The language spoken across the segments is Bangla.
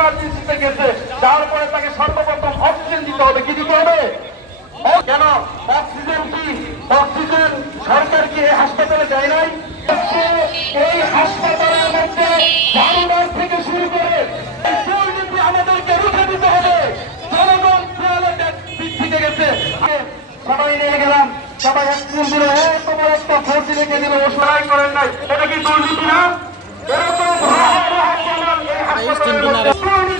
ইমার্জেন্সিতে গেছে। যার তাকে সর্বপ্রথম অক্সিজেন দিতে হবে। কি দিতে হবে? কেন? অক্সিজেন কি? অক্সিজেন সরকার কি এই হাসপাতালে দেয় নাই? এই হাসপাতালের মধ্যে জানুয়ার থেকে শুরু করে আমাদেরকে রুখে দিতে হবে।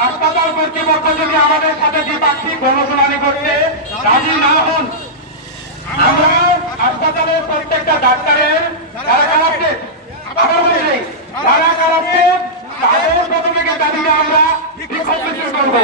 হাসপাতাল কর্তৃপক্ষ যদি আমাদের সাথে দ্বিপাক্ষিক করতে রাজি না হন, আমরা হাসপাতালের প্রত্যেকটা ডাক্তারের যারা খারাপছে তাদের প্রথমে আমরা বিক্ষোভ করব।